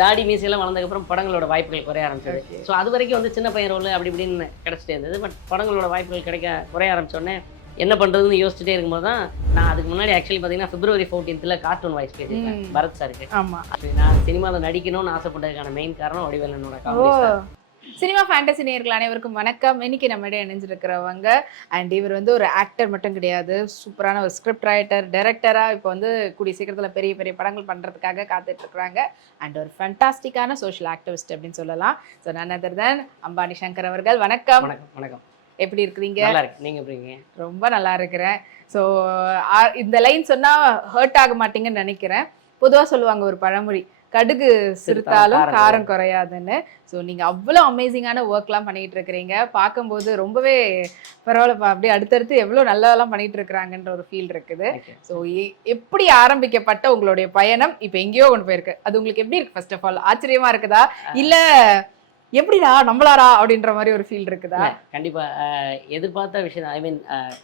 தாடி மீசையெல்லாம் வளர்ந்ததுக்கப்புறம் படங்களோட வாய்ப்புகள் குறைய ஆரம்பிச்சது. ஸோ அது வரைக்கும் வந்து சின்ன பையன் ரோல் அப்படி இப்படின்னு கிடச்சிட்டே இருந்தது. பட் படங்களோட வாய்ப்புகள் கிடைக்க குறைய ஆரம்பிச்சோடனே என்ன பண்ணுறதுன்னு யோசிச்சுட்டே இருக்கும்போது தான் நான் அதுக்கு முன்னாடி ஆக்சுவலி பார்த்தீங்கன்னா பிப்ரவரி ஃபோர்டீன்த்தில் கார்ட்டூன் வாய்ஸ் பேசியிருக்கேன். பரத் சாருக்கு ஆமா. அப்படி நான் சினிமாவில் நடிக்கணும்னு ஆசைப்பட்டதுக்கான மெயின் காரணம் வடிவேலனோட காமெடி சினிமா ஃபேண்டசி நேயர்கள் அனைவருக்கும் வணக்கம். இன்னைக்கு நம்ம இடையே இணைஞ்சிருக்கிறவங்க. அண்ட் இவர் வந்து ஒரு ஆக்டர் மட்டும் கிடையாது. சூப்பரான ஒரு ஸ்கிரிப்ட் ரைட்டர் டைரக்டரா இப்போ வந்து கூடிய சீக்கிரத்துல பெரிய பெரிய படங்கள் பண்றதுக்காக காத்துட்டு இருக்கிறாங்க. அண்ட் ஒரு ஃபண்டாஸ்டிக்கான சோஷியல் ஆக்டிவிஸ்ட் அப்படின்னு சொல்லலாம். ஸோ நான் அதர் தான் அம்பானி சங்கர் அவர்கள். வணக்கம். வணக்கம் வணக்கம். எப்படி இருக்கிறீங்க? நல்லா இருக்கு நீங்கள் எப்படி இருக்கீங்க? ரொம்ப நல்லா இருக்கிறேன். ஸோ இந்த லைன் சொன்னா ஹர்ட் ஆக மாட்டீங்கன்னு நினைக்கிறேன். பொதுவா சொல்லுவாங்க ஒரு பழமொழி கடுகு சிறுத்தாலும் காரம் குறையாதுன்னு. ஸோ நீங்க அவ்வளோ அமேசிங்கான ஒர்க்லாம் பண்ணிட்டு இருக்கிறீங்க பார்க்கும்போது ரொம்பவே பரவாயில்லப்பா அப்படியே அடுத்தடுத்து எவ்வளோ நல்லதெல்லாம் பண்ணிட்டு இருக்கிறாங்கன்ற ஒரு ஃபீல் இருக்குது. ஸோ எப்படி ஆரம்பிக்கப்பட்ட உங்களுடைய பயணம்? இப்போ எங்கேயோ கொண்டு போயிருக்கு. அது உங்களுக்கு எப்படி இருக்கு ஃபர்ஸ்ட் ஆஃப் ஆல் ஆச்சரியமா இருக்குதா? இல்ல எப்படிடா நம்மளாரா அப்படின்ற மாதிரி ஒரு ஃபீல் இருக்குதா? கண்டிப்பா எதிர்பார்த்த விஷயம் ஐ மீன்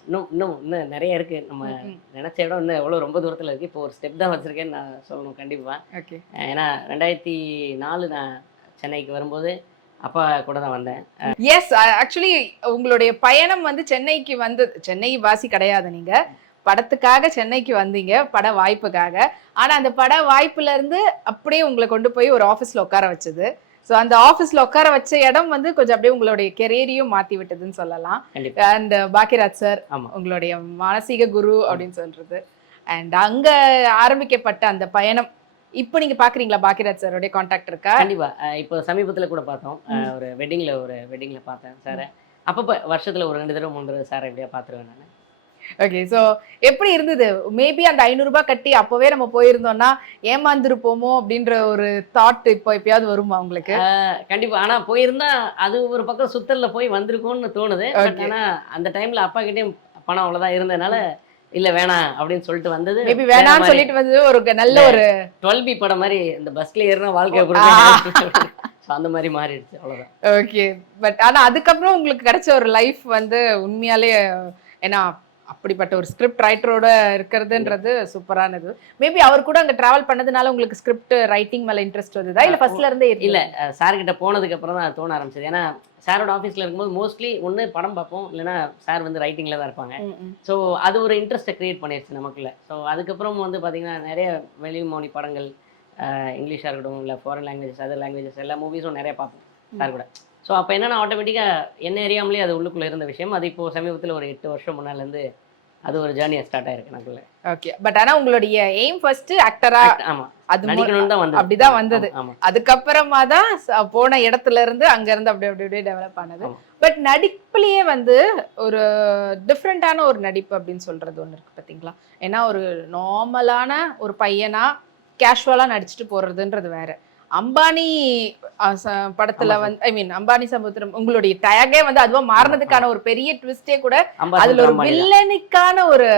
இன்னும் இன்னும் இன்னும் நிறைய இருக்கு. நம்ம நினைச்ச இடம் இன்னும் எவ்வளோ ரொம்ப தூரத்துல இருக்கு. இப்போ ஒரு ஸ்டெப் தான் வச்சிருக்கேன்னு நான் சொல்லணும் கண்டிப்பா. ஏன்னா ரெண்டாயிரத்தி நாலு நான் சென்னைக்கு வரும்போது அப்பா கூட தான் வந்தேன். எஸ் ஆக்சுவலி உங்களுடைய பயணம் வந்து சென்னைக்கு வந்து சென்னை வாசி கிடையாது நீங்க. படத்துக்காக சென்னைக்கு வந்தீங்க பட வாய்ப்புக்காக. ஆனா அந்த பட வாய்ப்புல இருந்து அப்படியே உங்களை கொண்டு போய் ஒரு ஆபீஸ்ல உட்கார வச்சது. ஸோ அந்த ஆபீஸ்ல உட்கார வச்ச இடம் வந்து கொஞ்சம் அப்படியே உங்களுடைய கெரியரையும் மாத்தி விட்டதுன்னு சொல்லலாம். அண்ட் பாக்கியராஜ் சார் உங்களுடைய மானசீக குரு அப்படின்னு சொல்றது. அண்ட் அங்க ஆரம்பிக்கப்பட்ட அந்த பயணம் இப்போ நீங்க பாக்குறீங்களா? பாக்கியராஜ் சாரோடைய கான்டாக்ட் இருக்கா? கண்டிப்பா. அஹ், இப்போ சமீபத்துல கூட பார்த்தோம். ஒரு வெட்டிங்ல ஒரு வெட்டிங்ல பார்த்தேன் சாரை அப்பப்போ வருஷத்துல ஒரு ரெண்டு தடவை மூணு தடவை சாரை எப்படியா பார்த்துருவேன் நான். ஓகே ஸோ எப்படி இருந்தது? மேபி அந்த ஐநூறு ரூபாய் கட்டி அப்போவே நம்ம போயிருந்தோம்னா ஏமாந்துருப்போமோ அப்படின்ற ஒரு தாட் இப்போ எப்பயாவது வருமா உங்களுக்கு? கண்டிப்பா. ஆனா போயிருந்தா அது ஒரு பக்கம் சுத்தல்ல போய் வந்திருக்கும்னு தோணுது. But Okay. ஆனா அந்த டைம்ல அப்பா கிட்டயும் பணம் அவ்வளவுதான் இருந்ததுனால இல்ல வேணாம் அப்படின்னு சொல்லிட்டு வந்தது. மேபி வேணாம்னு சொல்லிட்டு வந்து ஒரு நல்ல ஒரு டுவெல் பி படம் மாதிரி இந்த பஸ்ல ஏறினா வாழ்க்கையை ஆ. கொடுத்து அந்த மாதிரி மாறிடுச்சு அவ்வளவுதான். ஓகே பட் ஆனா அதுக்கப்புறம் உங்களுக்கு கிடைச்ச ஒரு லைஃப் வந்து உண்மையாலே ஏன்னா அப்படிப்பட்ட ஒரு ஸ்கிரிப்ட் ரைட்டரோட இருக்கிறதுன்றது சூப்பரானது. மேபி அவர் கூட அங்க டிராவல் பண்ணதுனால உங்களுக்கு ஸ்கிரிப்ட் ரைட்டிங் மேல இன்ட்ரெஸ்ட் வந்ததா இல்ல ஃபர்ஸ்ட்ல இருந்தே இல்ல இருந்ததா? சார் கிட்ட போனதுக்கு அப்புறம் தான் தோண ஆரம்பிச்சது. ஏன்னா சாரோட ஆஃபீஸ்ல இருக்கும்போது மோஸ்ட்லி ஒண்ணு படம் பார்ப்போம் இல்லைன்னா சார் வந்து ரைட்டிங்ல தான் இருப்பாங்க. ஸோ அது ஒரு இன்ட்ரெஸ்ட்டை கிரியேட் பண்ணிருச்சு நமக்குள்ள. ஸோ அதுக்கப்புறம் வந்து பார்த்தீங்கன்னா நிறைய வெளி மொழி படங்கள் இங்கிலீஷாக இருக்கட்டும் இல்லை ஃபாரின் லாங்குவேஜஸ் அதர் லாங்குவேஜஸ் எல்லா மூவிஸும் நிறைய பார்ப்போம் சார் கூட. ஸோ அப்போ என்னன்னா ஆட்டோமேட்டிக்காக என்ன அறியாமலே அது உள்ளுக்குள்ளே இருந்த விஷயம். அது இப்போ சமீபத்தில் ஒரு எட்டு வருஷம் முன்னாலேருந்து அது ஒரு ஜேர்னியாக ஸ்டார்ட் ஆயிருக்கு எனக்குள்ள. ஓகே பட் ஆனா உங்களுடைய எய்ம் ஃபர்ஸ்ட் ஆக்டரா ஆமாம் அது மு- நடிக்கணும்னு தான் வந்தது. அப்படிதான் வந்தது. அதுக்கப்புறமா தான் போன இடத்துல இருந்து அங்க இருந்து அப்படி அப்படி அப்படியே டெவலப் ஆனது. பட் நடிப்புலயே வந்து ஒரு டிஃப்ரெண்டான ஒரு நடிப்பு அப்படின்னு சொல்றது ஒண்ணு இருக்கு பாத்தீங்களா? ஏன்னா ஒரு நார்மலான ஒரு பையனா கேஷுவலா நடிச்சுட்டு போறதுன்றது வேற. அம்பானி படத்துல வந்து ஐ மீன் அம்பானி சமுத்திரம் உங்களுடைய டேகே வந்து அதுவா மாறினதுக்கான ஒரு பெரிய ட்விஸ்டே கூட அதுல ஒரு வில்லனிக்கான ஒரு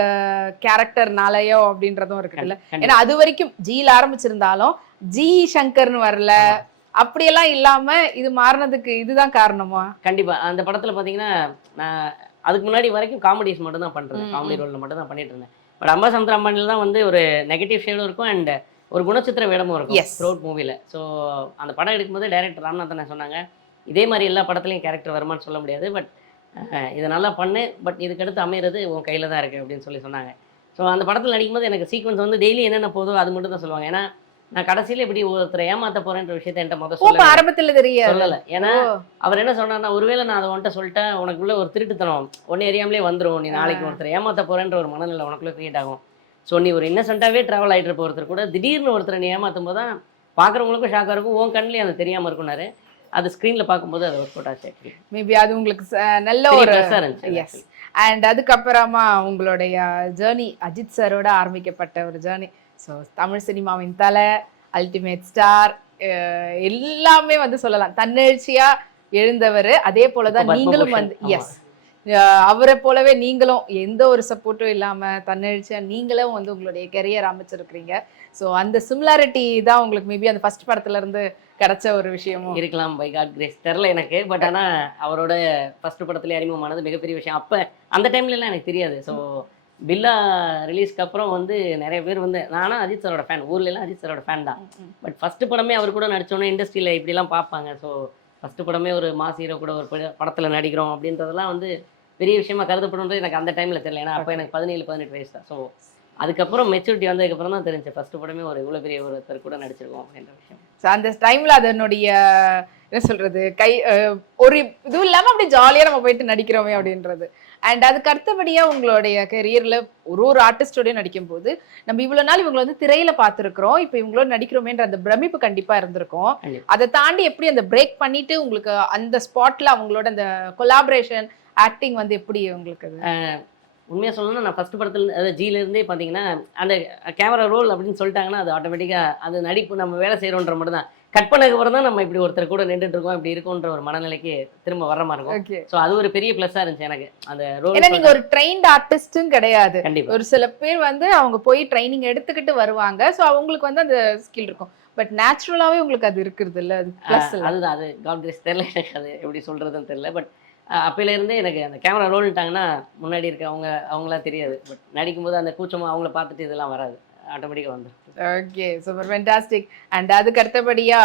கேரக்டர்னாலயோ அப்படின்றதும் இருக்குல்ல கண்டிப்பா. ஏன்னா அது வரைக்கும் ஜில ஆரம்பிச்சிருந்தாலும் ஜி சங்கர்னு வரல. அப்படியெல்லாம் இல்லாம இது மாறினதுக்கு இதுதான் காரணமா? கண்டிப்பா. அந்த படத்துல பாத்தீங்கன்னா அதுக்கு முன்னாடி வரைக்கும் காமெடிஸ் மட்டும் தான் பண்றது. ம், காமெடி. ரோல்ல மட்டும் தான் பண்ணிட்டு இருந்தேன். பட் அம்பா சமுத்திரம்பாண்டியில் தான் வந்து ஒரு நெகட்டிவ் ஷேடும் இருக்கும். அண்ட் ஒரு குணச்சித்திர வேடமும் இருக்கும். த்ரோட் மூவில ஸோ அந்த படம் எடுக்கும்போது டைரக்டர் ராம்நாதன் சொன்னாங்க. இதே மாதிரி எல்லா படத்துலையும் கேரக்டர் வருமான்னு சொல்ல முடியாது பட் இதை நல்லா பண்ணு பட் இதுக்கடுத்து அமையிறது உன் கையில தான் இருக்கு அப்படின்னு சொல்லி சொன்னாங்க. ஸோ அந்த படத்தில் நடிக்கும்போது எனக்கு சீக்வன்ஸ் வந்து டெய்லி என்னென்ன போதோ அது மட்டும் தான் சொல்லுவாங்க. ஏன்னா நான் கடைசியில இப்படி ஒருத்தரை ஏமாத்த போறேன்ற விஷயத்த என்கிட்ட முதல் சொல்ல ஆரம்பத்துல தெரியாது. சொல்லலை. ஏன்னா அவர் என்ன சொன்னார்னா ஒருவேளை நான் அதை உன்ட்ட சொல்லிட்டேன் உனக்குள்ள ஒரு திருட்டுத்தனம் ஒன்னு எரியாமலே வந்துரும். நீ நாளைக்கு. ஒருத்தர் ஏமாத்த போறேன்ற ஒரு மனநிலை உனக்குள்ள கிரியேட் ஆகும். ஸோ நீ ஒரு இன்னசென்ட்டாகவே ட்ராவல் ஆகிட்டு இருப்ப ஒருத்தர் கூட திடீர்னு ஒருத்தரை நீ ஏமாத்தும் போது தான் பார்க்குறவங்களுக்கும் ஷாக்காக இருக்கும். உன் கண்ணிலே அது தெரியாம இருக்கும்னாரு. அது ஸ்க்ரீனில் பார்க்கும்போது அது ஒர்க் அவுட் ஆச்சு மேபி அது உங்களுக்கு நல்ல ஒரு எஸ் அண்ட் அதுக்கப்புறமா உங்களுடைய ஜேர்னி அஜித் சாரோட ஆரம்பிக்கப்பட்ட ஒரு ஜேர்னி ஸோ தமிழ் சினிமாவின் தலை அல்டிமேட் ஸ்டார் எல்லாமே வந்து சொல்லலாம். தன்னெழுச்சியா எழுந்தவர். அதே போலதான் நீங்களும் வந்து. எஸ் அவரை போலவே நீங்களும் எந்த ஒரு சப்போர்ட்டும் இல்லாம தன்னெழுச்சியா நீங்களும் வந்து உங்களுடைய கெரியர் அமைச்சிருக்கிறீங்க ஸோ அந்த சிமிலாரிட்டி தான் உங்களுக்கு மேபி அந்த ஃபர்ஸ்ட் படத்துல இருந்து கிடைச்ச ஒரு விஷயமும். இருக்கலாம் பை காட் கிரேஸ் தெரில எனக்கு பட் ஆனால் அவரோட ஃபர்ஸ்ட் படத்துல அறிமுகமானது மிகப்பெரிய விஷயம். அப்போ அந்த டைம்ல எல்லாம் எனக்கு தெரியாது. ஸோ பில்லா ரிலீஸ்க்கு அப்புறம் வந்து நிறைய பேர் வந்து நானும் அஜித் சாரோட ஃபேன் ஊர்ல எல்லாம் அஜித் சாரோட ஃபேன் தான். பட் ஃபர்ஸ்ட் படமே அவர் கூட நடிச்சோன்னே இண்டஸ்ட்ரியில் இப்படிலாம் பார்ப்பாங்க. ஸோ ஃபர்ஸ்ட் படமே ஒரு மாஸ் ஹீரோ கூட ஒரு பட- படத்துல நடிக்கிறோம் அப்படின்றதெல்லாம் வந்து பெரிய விஷயமா கருதப்படுன்றது எனக்கு அந்த டைம்ல தெரியல. ஏன்னா அப்போ எனக்கு பதினேழு பதினெட்டு வயசு தான். ஸோ அதுக்கப்புறம் மெச்சூரிட்டி வந்ததுக்கப்புறம் தான் தெரிஞ்சு. ஃபர்ஸ்ட் படமே ஒரு இவ்வளோ பெரிய ஒருத்தர் கூட நடிச்சிருக்கோம் அப்படின்ற விஷயம். So, அந்த டைம்ல அதனுடைய என்ன சொல்றது கை ஒரு இதுவும் இல்லாம அப்படியே ஜாலியா நம்ம போயிட்டு நடிக்கிறோமே அப்படின்றது. அண்ட் அதுக்கு அடுத்தபடியா உங்களுடைய கெரியர்ல ஒரு ஒரு ஆர்டிஸ்டோடய நடிக்கும் போது நம்ம இவ்வளவு நாள் இவங்களை வந்து திரையில பார்த்திருக்கிறோம். இப்போ இவங்களோட நடிக்கிறோமேன்ற அந்த பிரமிப்பு கண்டிப்பா இருந்திருக்கும். அதை தாண்டி எப்படி அந்த பிரேக் பண்ணிட்டு உங்களுக்கு அந்த ஸ்பாட்ல அவங்களோட அந்த கொலாபரேஷன் ஆக்டிங் வந்து எப்படி உங்களுக்கு உண்மையாக சொல்லணும்னா நான் ஃபஸ்ட் படத்துல அதாவது ஜில இருந்தே பார்த்தீங்கன்னா அந்த கேமரா ரோல் அப்படின்னு சொல்லிட்டாங்கன்னா அது ஆட்டோமேட்டிக்காக அது நடிப்பு நம்ம வேலை செய்கிறோன்ற மட்டும் தான். கட் பண்ணதுக்கு அப்புறம் தான் நம்ம இப்படி ஒருத்தர் கூட நின்றுட்டு இருக்கோம் இப்படி இருக்கும்ன்ற ஒரு மனநிலைக்கு திரும்ப வர மாதிரி இருக்கும். ஸோ அது ஒரு பெரிய ப்ளஸ்ஸாக இருந்துச்சு எனக்கு. அந்த ரோல் ஏன்னா நீங்க ஒரு ட்ரெயின்ட் ஆர்டிஸ்டும் கிடையாது. கண்டிப்பா. ஒரு சில பேர் வந்து அவங்க போய் ட்ரைனிங் எடுத்துக்கிட்டு வருவாங்க. ஸோ அவங்களுக்கு வந்து அந்த ஸ்கில் இருக்கும். பட் நேச்சுரலாவே உங்களுக்கு அது இருக்கிறது இல்ல அது அதுதான் அது காட் கிரேஸ் தெரியல எனக்கு அது எப்படி சொல்கிறதுன்னு தெரியல. பட் அப்பையிலேருந்தே எனக்கு அந்த கேமரா ரோல்ட்டாங்கன்னா முன்னாடி இருக்க அவங்க அவங்களாம் தெரியாது. பட் நடிக்கும்போது அந்த கூச்சமாக அவங்கள பார்த்துட்டு இதெல்லாம் வராது. ஆட்டோமேட்டிக்காக வந்துடும் ஓகே சூப்பர் ஃபென்டாஸ்டிக் அண்ட் அதுக்கு அடுத்தபடியா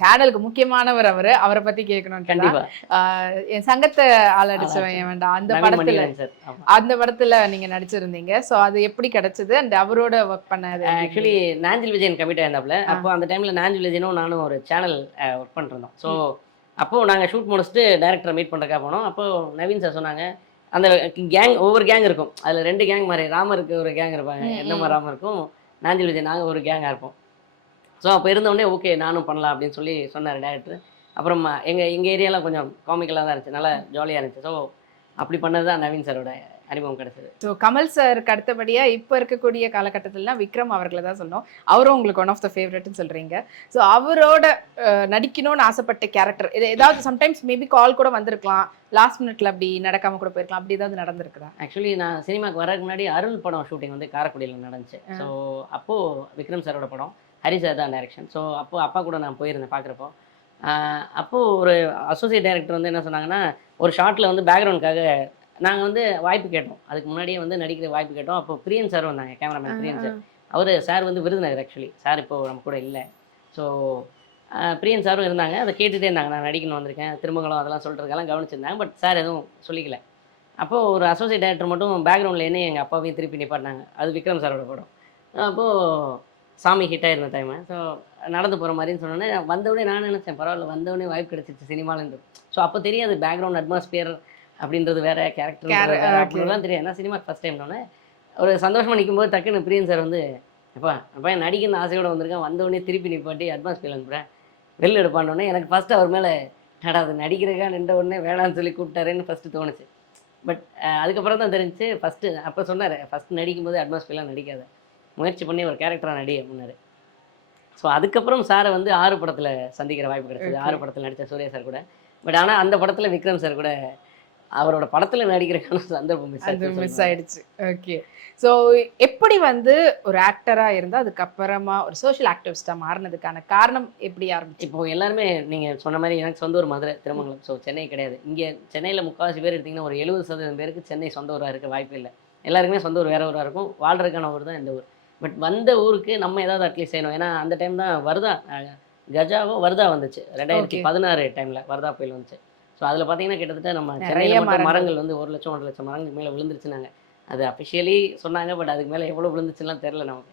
சேனலுக்கு முக்கியமானவர் அவரு. அவரை பத்தி கேட்கணும் கண்டிப்பாக என் சங்கத்தை ஆளடிச்சவன் வேண்டாம். அந்த படத்துல அந்த படத்துல நீங்க நடிச்சிருந்தீங்க. சோ அது எப்படி கிடைச்சது? அண்ட் அவரோட ஒர்க் பண்ணது ஆக்சுவலி நாஞ்சில் விஜயன் கமிட் ஆயிருந்தாப்புல. அப்போ அந்த டைமில் நாஞ்சில் விஜயனும் நானும் ஒரு சேனல் ஒர்க் பண்ணிருந்தோம் ஸோ அப்போது நாங்கள் ஷூட் முடிச்சுட்டு டேரக்டரை மீட் பண்ணுறக்கா போனோம். அப்போது நவீன் சார் சொன்னாங்க அந்த கேங் ஒவ்வொரு கேங் இருக்கும். அதில் ரெண்டு கேங் மாதிரி ராமருக்கு ஒரு கேங் இருப்பாங்க. ம், என்ன ம். மாதிரி ராமர் இருக்கும்? நாஞ்சில் விஜய் நாங்கள் ஒரு கேங்காக இருப்போம். ஸோ அப்போ இருந்தோடனே ஓகே நானும் பண்ணலாம் அப்படின்னு சொல்லி சொன்னார் டேரக்டர் அப்புறம் எங்கள் எங்கள் ஏரியாலாம் கொஞ்சம் காமிக்கலாக தான் இருந்துச்சு. நல்லா ஜாலியாக இருந்துச்சு. ஸோ அப்படி பண்ணது தான் நவீன் சாரோட அறிமுகம் கிடைச்சது. ஸோ கமல் சாருக்கு அடுத்தபடியா இப்போ இருக்கக்கூடிய காலகட்டத்திலலாம் விக்ரம் அவர்களை தான் சொன்னோம். அவரும் உங்களுக்கு ஒன் ஆஃப் த ஃபேவரட்னு சொல்றீங்க. ஸோ அவரோட நடிக்கணும்னு ஆசைப்பட்ட கேரக்டர் இது ஏதாவது சம்டைம்ஸ் மேபி கால் கூட வந்திருக்கலாம். லாஸ்ட் மினிட்ல அப்படி நடக்காம கூட போயிருக்கலாம். அப்படி ஏதாவது நடந்திருக்குதா? ஆக்சுவலி நான் சினிமாக்கு வரதுக்கு முன்னாடி அருள் படம் ஷூட்டிங் வந்து காரைக்குடியில் நடந்துச்சு. ஸோ அப்போது விக்ரம் சாரோட படம் ஹரி சார் தான் டைரக்ஷன் ஸோ அப்போது அப்பா கூட நான் போயிருந்தேன் பார்க்குறப்போ அப்போது ஒரு அசோசியேட் டைரக்டர் வந்து என்ன சொன்னாங்கன்னா ஒரு ஷார்ட்டில் வந்து பேக்ரவுண்டுக்காக நாங்கள் வந்து வாய்ப்பு கேட்டோம். அதுக்கு முன்னாடியே வந்து நடிக்கிற வாய்ப்பு கேட்டோம். அப்போ பிரியன் சார் வந்தாங்க கேமராமேன் பிரியன் சார். அவர் சார் வந்து விருதுநகர் ஆக்சுவலி சார் இப்போ நம்ம கூட இல்லை. ஸோ பிரியன் சாரும் இருந்தாங்க. அதை கேட்டுகிட்டே இருந்தாங்க. நான் நடிக்கணும் வந்திருக்கேன் திருமங்கலம் அதெல்லாம் சொல்கிறதுக்கெல்லாம் கவனிச்சிருந்தாங்க பட் சார் எதுவும் சொல்லிக்கல. அப்போது ஒரு அசோசியேட் டைரக்டர் மட்டும் பேக்ரவுண்டில் என்ன எங்கள் அப்பாவையும் திருப்பி நிப்பாட்டினாங்க. அது விக்ரம் சாரோட படம். அப்போது சாமி ஹிட் ஆயிருந்த டைமு ஸோ நடந்து போகிற மாதிரின்னு சொன்னோன்னே வந்தவுடனே நான் நினச்சேன் பரவாயில்ல வந்தவுடனே வாய்ப்பு கிடைச்சிச்சு சினிமாலேருந்து ஸோ அப்போ தெரியாது பேக்ரவுண்ட் அட்மாஸ்பியர் அப்படின்றது வேற கேரக்டர். அப்படிலாம் தெரியும் ஏன்னா சினிமா ஃபஸ்ட் டைம்னோடனே ஒரு சந்தோஷமாக நிற்கும்போது டக்குன்னு பிரியன் சார் வந்து அப்பா அப்பா நடிக்கணும்னு ஆசையோட வந்திருக்கேன். வந்தவுடனே திருப்பி நிப்பாட்டி அட்மாஸ்பியர் அனுப்புகிறேன் வெளில எடுப்பான்னொடனே எனக்கு ஃபஸ்ட்டு அவர் மேலே நடா அது நடிக்கிறக்கா நின்ற உடனே வேணாம்னு சொல்லி கூப்பிட்டாருன்னு ஃபஸ்ட்டு தோணுச்சு. பட் அதுக்கப்புறம் தான் தெரிஞ்சுச்சு ஃபஸ்ட்டு அப்போ சொன்னார் ஃபஸ்ட்டு நடிக்கும்போது அட்மாஸ்பியர்லாம் நடிக்காத. முயற்சி பண்ணி ஒரு கேரக்டராக நடி அப்படின்னாரு. ஸோ அதுக்கப்புறம் சாரை வந்து ஆறு படத்தில் சந்திக்கிற வாய்ப்பு கிடைச்சது. ஆறு படத்தில் நடித்த சூர்யா சார் கூட. பட் ஆனால் அந்த படத்தில் விக்ரம் சார் கூட அவரோட படத்தில் நடிக்கிறதுக்கான சந்தர்ப்பம் மிஸ் ஆயிடுச்சு. ஓகே ஸோ எப்படி வந்து ஒரு ஆக்டரா இருந்தா அதுக்கப்புறமா ஒரு சோஷியல் ஆக்டிவிஸ்டா மாறினதுக்கான காரணம் எப்படி ஆரம்பிச்சு? இப்போ எல்லாருமே நீங்கள் சொன்ன மாதிரி எனக்கு சொந்த ஊர் மதுரை திருமங்கலம். ஸோ சென்னை கிடையாது. இங்கே சென்னையில் முக்கால்வாசி பேர் எடுத்திங்கன்னா ஒரு எழுபது சதவீதம் பேருக்கு சென்னை சொந்த ஊராக இருக்க வாய்ப்பு இல்லை. எல்லாருக்குமே சொந்த ஊர் வேற ஊராக இருக்கும். வாழ்றதுக்கான ஊர் தான் இந்த ஊர். பட் வந்த ஊருக்கு நம்ம ஏதாவது அட்லீஸ்ட் செய்யணும். ஏன்னா அந்த டைம் தான் வருதா கஜாவோ வருதா வந்துச்சு. ரெண்டாயிரத்தி. பதினாறு டைமில் வருதா புயல் வந்துச்சு. ஸோ அதில் பார்த்தீங்கன்னா கிட்டத்தட்ட நம்ம நிறைய மரங்கள். மரங்கள் வந்து ஒரு லட்சம் ஒன்றரை லட்சம் மரங்களுக்கு மேலே விழுந்துருச்சுனாங்க அது அஃபிஷியலி சொன்னாங்க பட் அதுக்கு மேலே எவ்வளோ விழுந்துச்சுலாம் தெரில நமக்கு.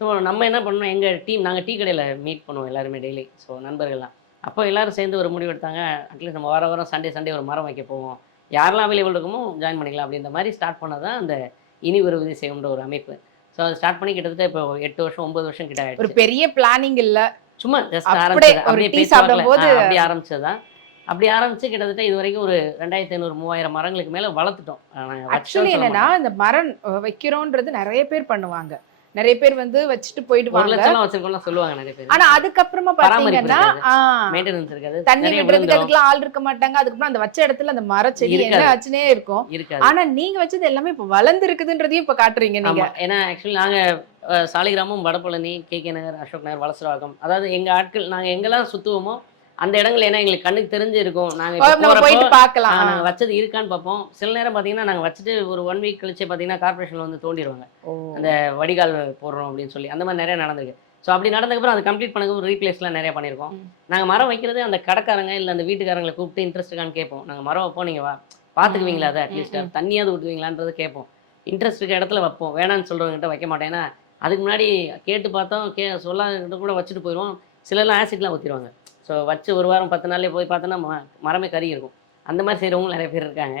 ஸோ நம்ம என்ன பண்ணோம் எங்கள் டீம் நாங்கள் டீ கடையில் மீட் பண்ணுவோம் எல்லாருமே டெய்லி ஸோ நண்பர்கள்லாம். அப்போ எல்லாரும் சேர்ந்து ஒரு முடிவு எடுத்தாங்க. அட்லீஸ்ட் நம்ம வார வாரம் சண்டே சண்டே ஒரு மரம் வைக்க போவோம். யாரெல்லாம் அவைலபிள் இருக்குமோ ஜாயின் பண்ணிக்கலாம் அப்படின்ற மாதிரி ஸ்டார்ட் பண்ணது தான் அந்த இனி ஒரு உதவி செய்யும்ன்ற ஒரு அமைப்பு. ஸோ அதை ஸ்டார்ட் பண்ணி கிட்டத்தட்ட இப்போ எட்டு வருஷம் ஒன்பது வருஷம் கிட்ட ஒரு ஆயிடுச்சு. பெரிய பிளானிங் இல்ல. சும்மா ஜஸ்ட் ஒரு அப்படியே ஆரம்பிச்சது தான் அப்படி ஆரம்பிச்சு கிட்டத்தட்ட இது வரைக்கும் ஒரு ரெண்டாயிரத்தி ஐநூறு மூவாயிரம் மரங்களுக்கு மேலே வளர்த்துட்டோம். ஆக்சுவலி என்னன்னா இந்த மரம் வைக்கிறோன்றது நிறைய பேர் பண்ணுவாங்க. நிறைய பேர் வந்து வச்சுட்டு போயிடுவாங்க லட்சம்லாம் வச்சிருக்கோம்லாம் சொல்லுவாங்க நிறைய பேர். ஆனா அதுக்கப்புறமா பாத்தீங்கன்னா மெயின்டெனன்ஸ் இருக்காது. தண்ணி விடுறதுக்கு. அதுக்கெல்லாம் ஆள் இருக்க மாட்டாங்க. அதுக்கப்புறம் அந்த வச்ச இடத்துல அந்த மரச்செடி என்ன இருக்காது. ஆச்சுனே இருக்கும். இருக்காது. ஆனா நீங்க வச்சது எல்லாமே இப்ப வளர்ந்து இருக்குதுன்றதையும் இப்ப காட்டுறீங்க நீங்க. ஏன்னா ஆக்சுவலி நாங்க சாலிகிராமம் வடபழனி கே கே நகர் அசோக் நகர் வலசரவாக்கம் அதாவது எங்க ஆட்கள் நாங்க எங்கெல்லாம் சுத்துவோமோ அந்த இடங்கள் ஏன்னா எங்களுக்கு கண்ணுக்கு தெரிஞ்சு இருக்கும். நாங்க ஓ, இப்ப நம்ம போறப்போ, போயிட்டு பார்க்கலாம். ஆ, நாங்க வச்சது இருக்கான்னு பார்ப்போம். சில நேரம் பாத்தீங்கன்னா நாங்க வச்சுட்டு ஒரு ஒன் வீக் கழிச்சு பாத்தீங்கன்னா கார்பரேஷன்ல வந்து தோண்டிடுவாங்க. அந்த வடிகால் போடுறோம் அப்படின்னு சொல்லி. அந்த மாதிரி நிறைய நடந்திருக்கு. ஸோ அப்படி நடந்ததுக்கப்புறம் அது கம்ப்ளீட் பண்ணதுக்கு ஒரு ரீப்ளேஸ்லாம் நிறைய பண்ணியிருக்கோம். நாங்கள் மரம் வைக்கிறது அந்த கடைக்காரங்க இல்லை அந்த வீட்டுக்காரங்களை கூப்பிட்டு இன்ட்ரெஸ்ட் இருக்கான்னு கேட்போம். நாங்கள் மரம் வைப்போம் நீங்கள் வா பார்த்துக்குவீங்களா அதை? அட்லீஸ்ட் தண்ணியாவது ஊற்றுவீங்களான்றது கேட்போம். இன்ட்ரெஸ்ட் இருக்க இடத்துல வைப்போம். வேணான்னு சொல்கிறவங்ககிட்ட வைக்க மாட்டேன். ஏன்னா அதுக்கு முன்னாடி கேட்டு பார்த்தோம். கே சொல்லாத கூட வச்சுட்டு போயிடுவோம் சிலர்லாம் ஆசிட்லாம் ஊற்றிடுவாங்க ஸோ வச்சு ஒரு வாரம் பத்து நாள்லயே போய் பார்த்தோன்னா மரமே கறி இருக்கும். அந்த மாதிரி செய்கிறவங்க நிறைய பேர் இருக்காங்க.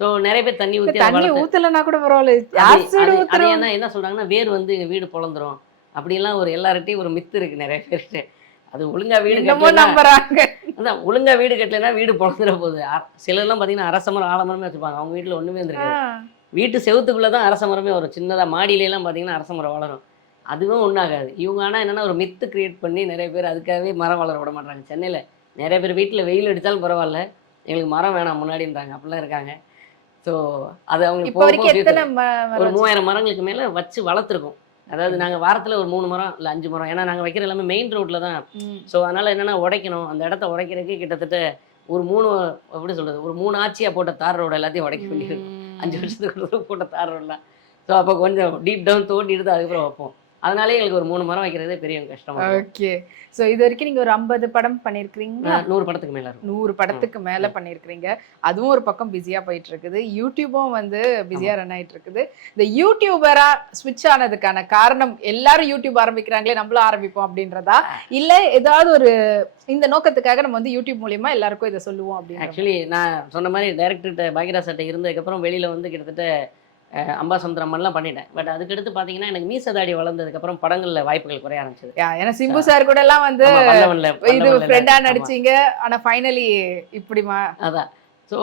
ஸோ நிறைய பேர் தண்ணி ஊற்றி தண்ணி ஊத்தலனா கூட பரவாயில்ல. அது- என்ன என்ன சொல்றாங்கன்னா வேர் வந்து எங்க வீடு பொழந்துரும். அப்படிலாம் ஒரு எல்லார்ட்டையும் ஒரு மித்து இருக்கு நிறைய பேருக்கு அது ஒழுங்கா வீடு நம்புறாங்க. அதான் ஒழுங்கா வீடு கட்டலைன்னா வீடு பொழந்துட போகுது. சிலர்லாம் பாத்தீங்கன்னா அரச மரம் ஆலமரமே வச்சுப்பாங்க. அவங்க வீட்டுல ஒண்ணுமே வந்துருக்கு ஆ. வீட்டு செவுத்துக்குள்ள தான் அரச மரமே வரும். சின்னதா மாடியில எல்லாம் பாத்தீங்கன்னா அரச மரம் வளரும். அதுவும் ஒன்றாகாது இவங்க ஆனா என்னன்னா ஒரு மித்து கிரியேட் பண்ணி நிறைய பேர் அதுக்காகவே மரம் வளர விட மாட்டாங்க. சென்னையில நிறைய பேர் வீட்டுல வெயில் அடிச்சாலும் பரவாயில்ல. எங்களுக்கு மரம் வேணாம் முன்னாடின்றாங்க. அப்படிலாம் இருக்காங்க. ஸோ அது அவங்க ஒரு மூவாயிரம் மரங்களுக்கு மேல வச்சு வளர்த்துருக்கோம். அதாவது நாங்க வாரத்துல ஒரு மூணு மரம் இல்ல அஞ்சு மரம். ஏன்னா நாங்க வைக்கிற எல்லாமே மெயின் ரோட்ல தான். ஸோ அதனால என்னன்னா உடைக்கணும். அந்த இடத்த உடைக்கிறதுக்கு கிட்டத்தட்ட ஒரு மூணு எப்படி சொல்றது? ஒரு மூணு ஆட்சியா போட்ட தார் ரோடு எல்லாத்தையும் உடைக்க வேண்டியிருக்கும். அஞ்சு வருஷத்துக்கு போட்ட தார் ரோடெலாம். ஸோ அப்போ கொஞ்சம் டீப் டவுன் தோண்டிட்டு தான் அதுக்கப்புறம் வைப்போம். அதனாலே எங்களுக்கு ஒரு மூணு மரம் வைக்கிறதே பெரிய கஷ்டமா. ஓகே. சோ இது வரைக்கும் நீங்க ஒரு ஐம்பது படம் பண்ணிருக்கீங்களா நான் நூறு படத்துக்கு மேல நூறு படத்துக்கு மேல பண்ணிருக்கீங்க அதுவும் ஒரு பக்கம் பிஸியா போயிட்டு இருக்குது யூடியூபும் வந்து பிஸியா ரன் ஆயிட்டு இருக்குது இந்த யூடியூபரா ஸ்விட்ச் ஆனதுக்கான காரணம் எல்லாரும் யூடியூப் ஆரம்பிக்கிறாங்களே நம்மளும் ஆரம்பிப்போம் அப்படின்றதா? இல்ல ஏதாவது ஒரு இந்த நோக்கத்துக்காக நம்ம வந்து யூடியூப் மூலியமா எல்லாருக்கும் இதை சொல்லுவோம் அப்படின்னு ஆக்சுவலி நான் சொன்ன மாதிரி டைரக்டர்கிட்ட பாக்யராஜ் சட்டை இருந்ததுக்கப்புறம் வெளியில வந்து கிட்டத்தட்ட அஹ், அம்பாசமுத்திரம்லாம் பண்ணிட்டேன். பட் அதுக்கடுத்து பார்த்தீங்கன்னா எனக்கு மீசதாடி வளர்ந்ததுக்கப்புறம் படங்களில் வாய்ப்புகள் குறைய ஆரம்பிச்சது. ஏன்னா சிம்பு சார் கூட எல்லாம் வந்து இது வல்லவன்ல ஃப்ரெண்டா ஆமா. நடிச்சீங்க. ஆனா ஃபைனலி இப்படிமா அதான். ஸோ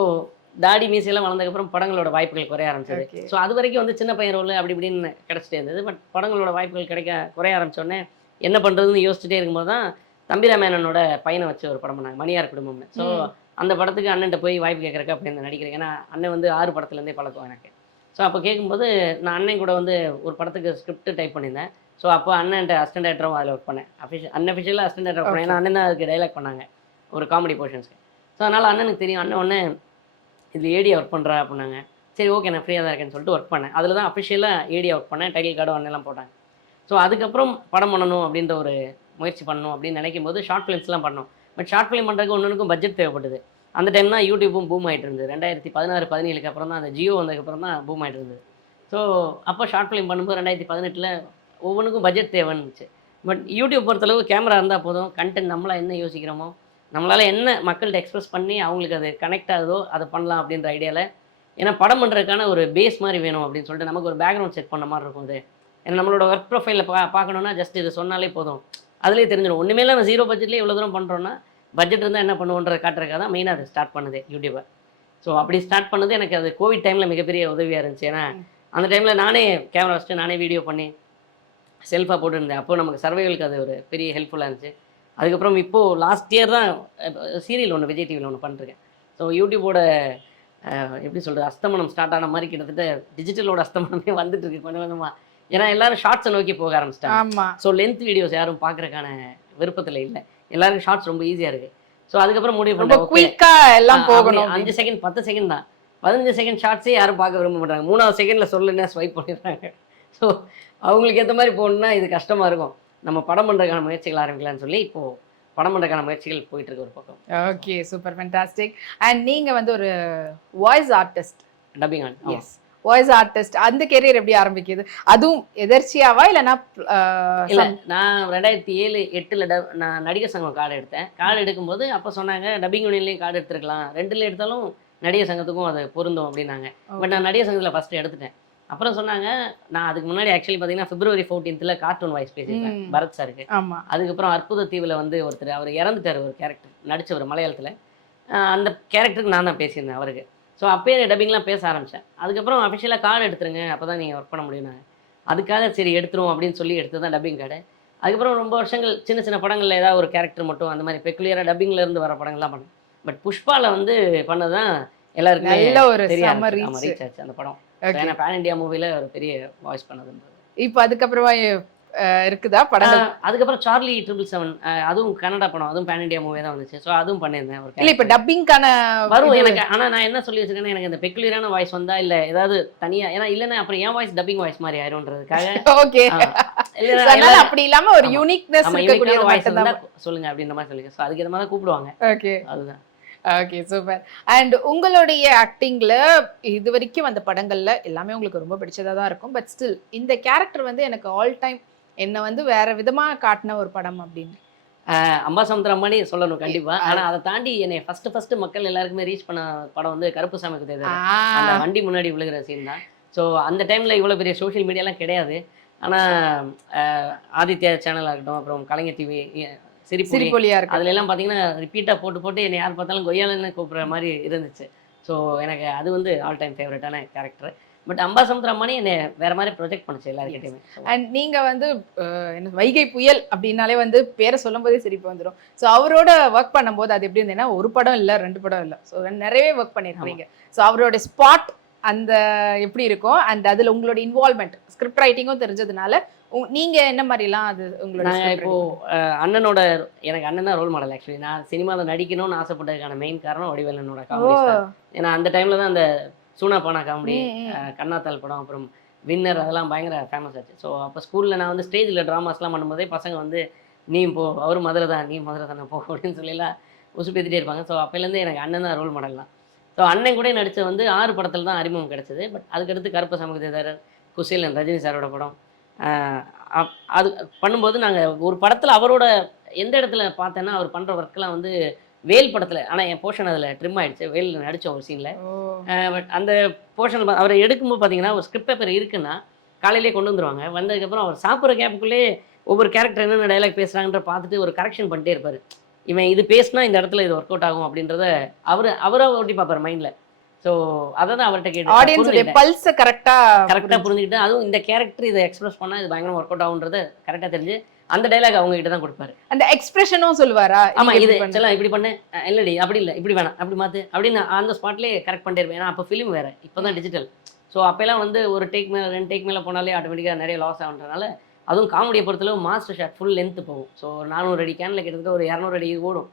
தாடி மீசையெல்லாம் வளர்ந்ததுக்கப்புறம் படங்களோட வாய்ப்புகள் குறைய ஆரம்பிச்சது. ஸோ அது வரைக்கும் வந்து சின்ன பையன் ரோல் அப்படி இப்படின்னு கிடச்சிட்டே இருந்தது. பட் படங்களோட வாய்ப்புகள் கிடைக்க குறைய ஆரம்பிச்சோடனே என்ன பண்ணுறதுன்னு யோசிச்சுட்டே இருக்கும்போது தான் தம்பிராமேனனோட பையனை வச்சு ஒரு படம் பண்ணாங்க. மணியார் குடும்பம்னு. ஸோ. அந்த படத்துக்கு அண்ணன்ட்ட போய் வாய்ப்பு கேட்கறக்கு அப்படின்னு நடிக்கிறேன். ஏன்னா அண்ணன் வந்து ஆறு படத்துலேருந்தே பழக்கம் எனக்கு. ஸோ அப்போ கேட்கும்போது நான் அண்ணன் கூட வந்து ஒரு படத்துக்கு ஸ்கிரிப்ட் டைப் பண்ணியிருந்தேன். ஸோ அப்போ அண்ணன்ட்ட அசிஸ்டன்ட் டேரக்டரும் அதில் ஒர்க் பண்ணேன். அஃபிஷியல் அன்அஃபிஷியலாக அசிஸ்டன்ட் டேரக்டர் பண்ணேன் ஏன்னா அண்ணன் தான் அதுக்கு டைலாக் பண்ணாங்க. ஒரு காமெடி போர்ஷன்ஸ்க்கு ஸோ அதனால் அண்ணனுக்கு தெரியும் அண்ணன் ஒன்று இதில் ஏடியா ஒர்க் பண்ணுறா அப்படின்னாங்க. சரி ஓகே நான் ஃப்ரீயாக தான் இருக்கேன்னு சொல்லிட்டு ஒர்க் பண்ணேன். அதில் தான் அஃபிஷியலாக ஏடியா ஒர்க் பண்ணேன். டைட்டில் கார்டு அண்ணெல்லாம் போட்டாங்க. ஸோ அதுக்கப்புறம் படம் பண்ணணும் அப்படின்ற ஒரு முயற்சி பண்ணணும் அப்படின்னு நினைக்கும் போது ஷார்ட் ஃபிலிம்ஸ்லாம் பண்ணோம். பட் ஷார்ட் ஃபிலிம் பண்ணுறதுக்கு ஒன்றுக்கும் பட்ஜெட் தேவைப்படுது அந்த டைம் தான் யூடியூப்பும் பூம் ஆகிட்டு இருந்தது. ரெண்டாயிரத்தி பதினாறு பதினேழுக்கு அப்புறம் தான் அந்த ஜியோ வந்ததுக்கப்புறம் தான் பூம் ஆகிட்டு இருந்தது. ஸோ அப்போ ஷார்ட் ஃபிலிம் பண்ணும்போது ரெண்டாயிரத்தி பதினெட்டில் ஒவ்வொன்றுக்கும் பட்ஜெட் தேவைன்னுச்சு. பட் யூடியூப் பொறுத்தளவு கேமரா இருந்தால் போதும். கண்டென்ட் நம்மளாக என்ன யோசிக்கிறோமோ நம்மளால் என்ன மக்கள்கிட்ட எக்ஸ்பிரஸ் பண்ணி அவங்களுக்கு அது கனெக்ட் ஆகுதோ அதை பண்ணலாம் அப்படின்ற ஐடியாவில் ஏன்னா படம் பண்ணுறதுக்கான ஒரு பேஸ் மாதிரி வேணும் அப்படின்னு சொல்லிட்டு நமக்கு ஒரு பேக்ரவுண்ட் செட் பண்ண மாதிரி இருக்கும் இது ஏன்னா நம்மளோட ஒர்க் ப்ரொஃபைலில் பா பார்க்கணுன்னா ஜஸ்ட் இது சொன்னாலே போதும். அதுலேயே தெரிஞ்சிடும் ஒன்றுமே நம்ம ஜீரோ பட்ஜெட்லேயே இவ்வளோ தூரம் பண்ணுறோன்னா பட்ஜெட் இருந்தால் என்ன பண்ணுவோன்றதை காட்டுறதுக்காக தான் மெயினாக அது ஸ்டார்ட் பண்ணுது யூடியூப்பை ஸோ அப்படி ஸ்டார்ட் பண்ணது எனக்கு அது கோவிட் டைமில் மிகப்பெரிய உதவியாக இருந்துச்சு. ஏன்னா அந்த டைமில் நானே கேமரா வச்சுட்டு நானே வீடியோ பண்ணி செல்ஃபாக போட்டுருந்தேன். அப்போ நமக்கு சர்வைவலுக்கு அது ஒரு பெரிய ஹெல்ப்ஃபுல்லாக இருந்துச்சு. அதுக்கப்புறம் இப்போது லாஸ்ட் இயர் தான் சீரியல் ஒன்று விஜய் டிவியில் ஒன்று பண்ணிருக்கேன் ஸோ யூடியூபோட எப்படி சொல்கிறது அஸ்தமனம் ஸ்டார்ட் ஆன மாதிரி கிட்டத்தட்ட டிஜிட்டலோட அஸ்தமனமே வந்துட்டு இருக்கு கொஞ்சம் கொஞ்சமாக ஏன்னா எல்லாரும் ஷார்ட்ஸை நோக்கி போக ஆரம்பிச்சிட்டாங்க. ஸோ லென்த் வீடியோஸ் யாரும் பார்க்கறதுக்கான விருப்பத்தில் இல்லை. எல்லாருக்கும் ஷார்ட்ஸ் ரொம்ப ஈஸியாக இருக்குது ஸோ அதுக்கப்புறம் முடிவு ரொம்ப பண்ணேன் okay, குயிக்கா எல்லாம் போகணும் அஞ்சு செகண்ட் பத்து செகண்ட் தான். பதினஞ்சு செகண்ட் ஷார்ட்ஸே யாரும் பார்க்க விரும்ப மாட்டாங்க. மூணாவது செகண்ட்ல சொல்லுன்னா ஸ்வைப் பண்ணிடுறாங்க. ஸோ அவங்களுக்கு ஏற்ற மாதிரி போகணுன்னா இது கஷ்டமா இருக்கும். நம்ம படம் பண்றதுக்கான முயற்சிகள் ஆரம்பிக்கலாம்னு சொல்லி இப்போ படம் பண்றதுக்கான முயற்சிகள் போயிட்டு இருக்கு ஒரு பக்கம். ஓகே சூப்பர் ஃபேண்டாஸ்டிக் அண்ட் நீங்க வந்து ஒரு voice artist dubbing on. S voice artist அந்த கெரியர் எப்படி ஆரம்பிக்குது? அதுவும் எதர்ச்சியாவா இல்லைன்னா இல்ல நான் ரெண்டாயிரத்தி ஏழு எட்டுல நான் நடிகர் சங்கம் கார்டு எடுத்தேன். கார்டு எடுக்கும்போது அப்போ சொன்னாங்க டப்பிங் யூனியன்லேயும் கார்டு எடுத்துருக்கலாம். ரெண்டுல எடுத்தாலும் நடிகர் சங்கத்துக்கும் அது பொருந்தும் அப்படின்னாங்க. பட் நான் நடிகர் சங்கத்தில் ஃபர்ஸ்ட் எடுத்துட்டேன். அப்புறம் சொன்னாங்க நான் அதுக்கு முன்னாடி ஆக்சுவலி பார்த்தீங்கன்னா பிப்ரவரி ஃபோர்டீன்த்தில் கார்ட்டூன் வாய்ஸ் பேசியிருக்கேன். பரத் சாருக்கு அதுக்கப்புறம் அற்புத தீவில் வந்து ஒருத்தர் அவர் இறந்துட்டார் ஒரு கேரக்டர் நடிச்சவர் மலையாளத்தில். அந்த கேரக்டருக்கு நான் தான் பேசியிருந்தேன் அவருக்கு. ஸோ அப்பயே டப்பிங்லாம் பேச ஆரம்பித்தேன் அதுக்கப்புறம் அஃபிஷியலாக கார்டு எடுத்துருங்க அப்போ தான் நீங்கள் ஒர்க் பண்ண முடியும்னாங்க அதுக்காக சரி எடுத்துருவோம் அப்படின்னு சொல்லி எடுத்து தான் டப்பிங் கார்டு அதுக்கப்புறம் ரொம்ப வருஷங்கள் சின்ன சின்ன படங்களில் ஏதாவது ஒரு கேரக்டர் மட்டும் அந்த மாதிரி பெக்குலியராக டப்பிங்ல இருந்து வர படங்கள்லாம் பண்ணேன். பட் புஷ்பாவில் வந்து பண்ணது தான் எல்லாருக்குமே நல்ல ஒரு ரீச் ஆச்சு அந்த படம். ஏன்னா பேன் இண்டியா மூவியில் ஒரு பெரிய வாய்ஸ் பண்ணதுன்றது. இப்போ அதுக்கப்புறமா இருக்குதா? ஆஹ் அதுக்கப்புறம் சார்லி ட்ரிபிள் செவன் அதுவும் கன்னடா படம். அதுவும் பேன் இண்டியா மூவி தான் வந்துச்சு. ஸோ அதுவும் பண்ணியிருந்தேன் ஒரு இல்ல இப்ப. டப்பிங்கான வரும் எனக்கு. ஆனா நான் என்ன சொல்லி வச்சிருக்கேன்னா எனக்கு இந்த பெக்குலரான வாய்ஸ் வந்தா இல்ல ஏதாவது தனியா ஏன்னா இல்லைன்னா அப்புறம் என் வாய்ஸ் டப்பிங் வாய்ஸ் மாதிரி ஆயிரும்ன்றதுக்காக. ஓகே. அப்படி இல்லாம ஒரு. யூனிக்னஸ் இருக்கக்கூடிய வாய்ஸ் இருந்தா சொல்லுங்க அப்படின்ற மாதிரி சொல்லுங்க ஸோ அதுக்கு ஏற்ற மாதிரி கூப்பிடுவாங்க. ஓகே. அதுதான். ஓகே சூப்பர் அண்ட் உங்களுடைய ஆக்டிங்ல இது வரைக்கும் அந்த படங்கள்ல எல்லாமே உங்களுக்கு ரொம்ப பிடிச்சதா தான் இருக்கும். பட் ஸ்டில் இந்த கேரக்டர் வந்து எனக்கு ஆல் டைம் என்ன வந்து வேற விதமா காட்டின ஒரு படம் அப்படின்னு. ஆஹ் அம்பாசமுத்திரம் அம்மானி சொல்லணும் கண்டிப்பா. ஆனா அதை தாண்டி என்னை ஃபர்ஸ்ட் ஃபர்ஸ்ட் மக்கள் எல்லாருக்குமே ரீச் பண்ண படம் வந்து கருப்பு சாமி குதிரை அந்த வண்டி முன்னாடி விழுகிற சீன் தான். ஸோ அந்த டைமில் இவ்வளோ பெரிய சோஷியல் மீடியாலாம் கிடையாது. ஆனால் ஆதித்யா சேனலாக இருக்கட்டும் அப்புறம் கலைஞர் டிவி சிரிப்புலி சிரிப்பொலியா இருக்கு அதுல எல்லாம் பார்த்தீங்கன்னா ரிப்பீட்டாக போட்டு போட்டு என்னை யார் பார்த்தாலும் கொய்யாலன்னு கூப்பிட்ற மாதிரி இருந்துச்சு. ஸோ எனக்கு அது வந்து ஆல் டைம் ஃபேவரட்டான கேரக்டர் பட் அம்பாசமுத்திரம் அம்மானி என்னை வேற மாதிரி ப்ரொஜெக்ட் பண்ணுச்சு எல்லாருக்கிட்டையுமே அண்ட் நீங்க வந்து என்ன வைகை புயல் அப்படின்னாலே வந்து பேரை சொல்லும் போதே சிரிப்பு வந்துடும் ஸோ அவரோட ஒர்க் பண்ணும்போது அது எப்படி இருந்ததுன்னா ஒரு படம் இல்ல ரெண்டு படம் இல்ல. ஸோ நிறையவே ஒர்க் பண்ணிருக்கீங்க ஸோ அவரோட ஸ்பாட் அந்த எப்படி இருக்கும் அண்ட் அதுல உங்களோட இன்வால்மெண்ட் ஸ்கிரிப்ட் ரைட்டிங்கும் தெரிஞ்சதுனால நீங்க என்ன மாதிரிலாம் அது உங்களோட இப்போ அண்ணனோட எனக்கு அண்ணன் தான் ரோல் மாடல் ஆக்சுவலி நான் சினிமாவில் நடிக்கணும்னு ஆசைப்பட்டதுக்கான மெயின் காரணம் வடிவேலனோட? காமெடி ஏன்னா அந்த டைம்ல தான் அந்த சூனா பானா காமெடி. கண்ணாத்தால் படம் அப்புறம் வின்னர் அதெல்லாம் பயங்கர ஃபேமஸ் ஆச்சு. ஸோ அப்போ ஸ்கூலில் நான் வந்து ஸ்டேஜில் ட்ராமாஸ்லாம் பண்ணும்போதே பசங்க வந்து நீ போ அவர் மதுரை தான் நீ மதுரை தானே போ அப்படின்னு சொல்லிலாம் உசுப்பேத்திட்டே இருப்பாங்க. ஸோ அப்போலேருந்து எனக்கு அண்ணன் தான் ரோல் மாடல் தான் ஸோ அண்ணன் கூட நடிச்ச வந்து ஆறு படத்தில் தான் அறிமுகம் கிடைச்சது. பட் அதுக்கடுத்து கருப்ப சமூகத்தேதர் குசேலன் ரஜினி சாரோட படம். அது பண்ணும்போது நாங்கள் ஒரு படத்தில் அவரோட எந்த இடத்துல பார்த்தேன்னா அவர் பண்ணுற ஒர்க்கெலாம் வந்து வேல் படத்தில் ஆனால் என் போர்ஷன் அதில் ட்ரிம் ஆயிடுச்சு. வேல் நடித்தோம் ஒரு சீனில் பட் அந்த போர்ஷன் அவரை எடுக்கும்போது பார்த்தீங்கன்னா ஒரு ஸ்கிரிப்ட் பேப்பர் இருக்குன்னா காலையிலே கொண்டு வந்துருவாங்க. வந்ததுக்கப்புறம் அவர் சாப்பிட்ற கேப்புக்குள்ளே ஒவ்வொரு கேரக்டர் என்னென்ன டைலாக் பேசுகிறாங்கன்ற பார்த்துட்டு ஒரு கரெக்ஷன் பண்ணிட்டே இருப்பார். இவன் இது பேசினா இந்த இடத்துல இது ஒர்க் அவுட் ஆகும் அப்படின்றத அவர் அவராக ஓட்டி பார்ப்பார் மைண்டில் ஸோ அதை தான் அவர்கிட்ட கேட்டு ஆடியன்ஸுடைய பல்ஸ் கரெக்டா கரெக்டாக புரிஞ்சுக்கிட்டு அதுவும் இந்த கேரக்டர் இதை எக்ஸ்பிரஸ் பண்ணால் இது பயங்கரமாக ஒர்க் அவுட் ஆகுன்றத கரெக்டாக தெரிஞ்சு அந்த டைலாக் அவங்க கிட்ட தான் கொடுப்பாரு. அந்த எக்ஸ்பிரஷனும் சொல்லுவாரா? ஆமா இது. செல்லாம் இப்படி பண்ணு. இல்லடி அப்படி இல்லை இப்படி வேணாம் அப்படி மாத்து. அப்படின்னு அந்த ஸ்பாட்லேயே கரெக்ட் பண்ணிட்டே இருப்பேன் ஏன்னா அப்போ ஃபிலிம் வேற. இப்போ தான் டிஜிட்டல் ஸோ அப்போல்லாம் வந்து ஒரு டேக் மேலே ரெண்டு டேக் மேலே போனாலே ஆட்டோமேட்டிக்காக நிறைய லாஸ் ஆகுன்றனால அதுவும் காமெடியை பொறுத்தளவு மாஸ்டர் ஷாட் ஃபுல் லென்த் போகும். ஸோ நானூறு அடி கேனில் கிட்டத்தட்ட ஒரு இரநூறு அடி ஓடும்.